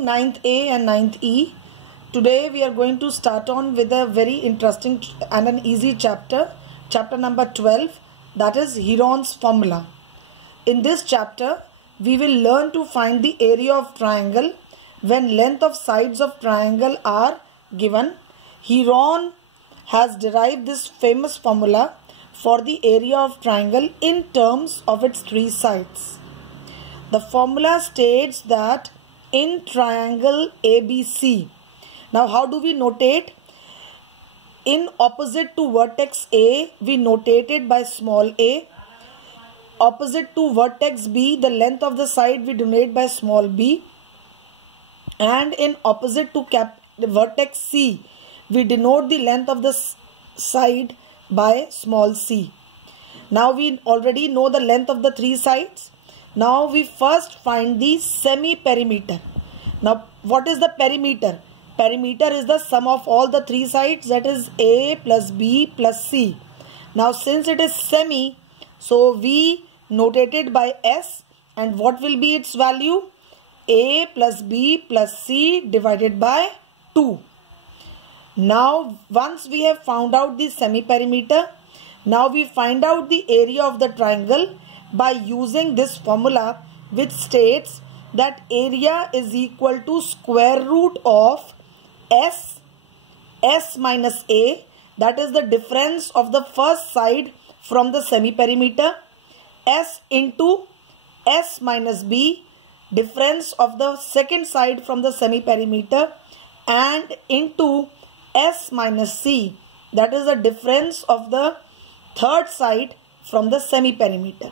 Ninth A and 9th E. Today we are going to start on with a very interesting and an easy chapter number 12, that is Heron's formula. In this chapter we will learn to find the area of triangle when length of sides of triangle are given. Heron has derived this famous formula for the area of triangle in terms of its three sides. The formula states that in triangle ABC. Now how do we notate? In opposite to vertex A, we notate it by small a. Opposite to vertex B, the length of the side we denote by small b. And in opposite to the vertex C, we denote the length of the side by small c. Now we already know the length of the three sides. Now we first find the semi-perimeter. Now what is the perimeter? Perimeter is the sum of all the three sides, that is A plus B plus C. Now since it is semi, so we notate it by S, and what will be its value? A plus B plus C divided by 2. Now once we have found out the semi-perimeter, now we find out the area of the triangle by using this formula, which states that area is equal to square root of S minus A, that is the difference of the first side from the semi-perimeter, S into S minus B, difference of the second side from the semi-perimeter, and into S minus C, that is the difference of the third side from the semi-perimeter.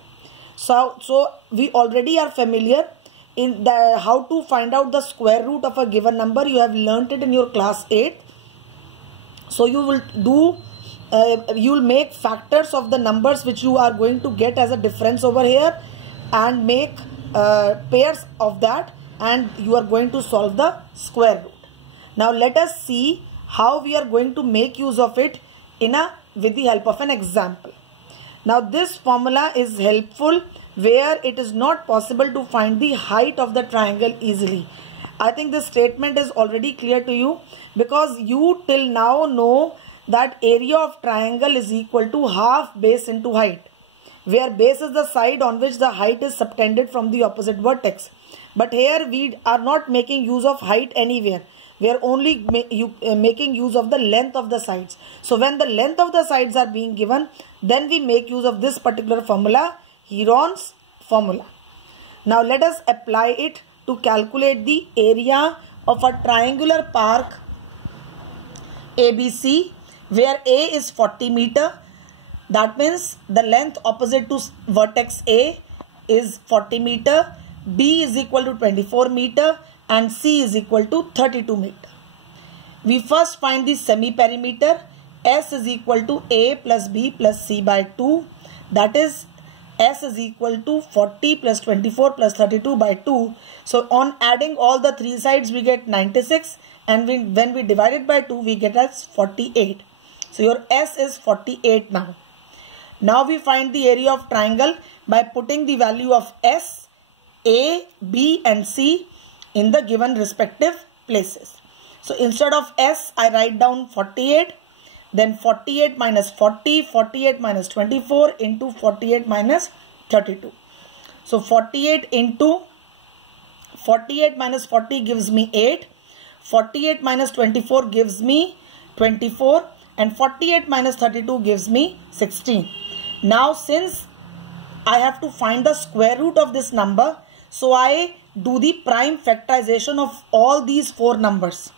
So we already are familiar in how to find out the square root of a given number. You have learnt it in your class 8. So you will make factors of the numbers which you are going to get as a difference over here, and make pairs of that, and you are going to solve the square root. Now let us see how we are going to make use of it with the help of an example. Now this formula is helpful where it is not possible to find the height of the triangle easily. I think this statement is already clear to you, because you till now know that area of triangle is equal to half base into height, where base is the side on which the height is subtended from the opposite vertex. But here we are not making use of height anywhere. We are only making use of the length of the sides. So when the length of the sides are being given, then we make use of this particular formula, Heron's formula. Now let us apply it to calculate the area of a triangular park ABC, where A is 40 meter. That means the length opposite to vertex A is 40 meter, B is equal to 24 meter, and C is equal to 32 meter. We first find the semi-perimeter. S is equal to A plus B plus C by 2. That is S is equal to 40 plus 24 plus 32 by 2. So on adding all the three sides we get 96, and when we divide it by 2 we get as 48. So your S is 48 now. Now we find the area of triangle by putting the value of S, A, B and C in the given respective places. So instead of S, I write down 48, then 48 minus 40, 48 minus 24 into 48 minus 32. So 48 into 48 minus 40 gives me 8, 48 minus 24 gives me 24, and 48 minus 32 gives me 16. Now since I have to find the square root of this number, so I do the prime factorization of all these four numbers.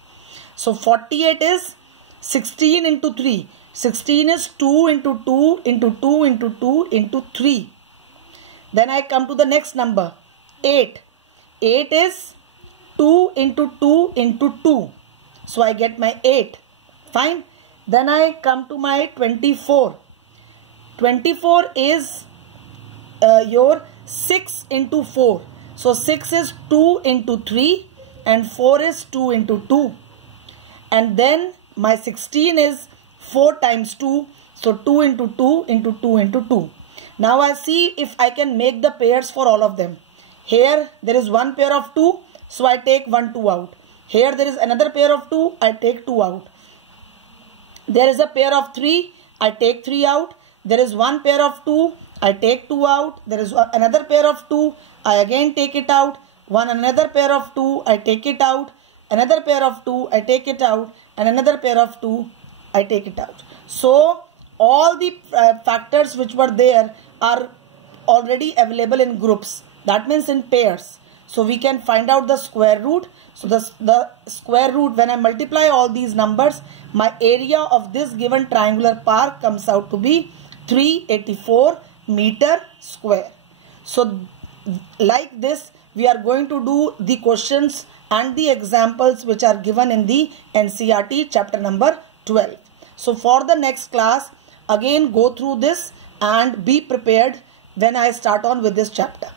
So 48 is 16 into 3. 16 is 2 into 2 into 2 into 2 into 3. Then I come to the next number, 8. 8 is 2 into 2 into 2. So I get my 8. Fine. Then I come to my 24. 24 is your 6 into 4. So 6 is 2 into 3 and 4 is 2 into 2. And then my 16 is 4 times 2. So 2 into 2 into 2 into 2. Now I see if I can make the pairs for all of them. Here there is one pair of 2. So I take 1, 2 out. Here there is another pair of 2, I take 2 out. There is a pair of 3, I take 3 out. There is one pair of 2, I take 2 out. There is another pair of 2, I again take it out. Another pair of 2, I take it out. Another pair of 2, I take it out. And another pair of 2, I take it out. So all the factors which were there are already available in groups. That means in pairs. So we can find out the square root. So the square root, when I multiply all these numbers, my area of this given triangular park comes out to be 384 meter square. So like this, we are going to do the questions and the examples which are given in the NCERT chapter number 12. So for the next class, again go through this and be prepared when I start on with this chapter.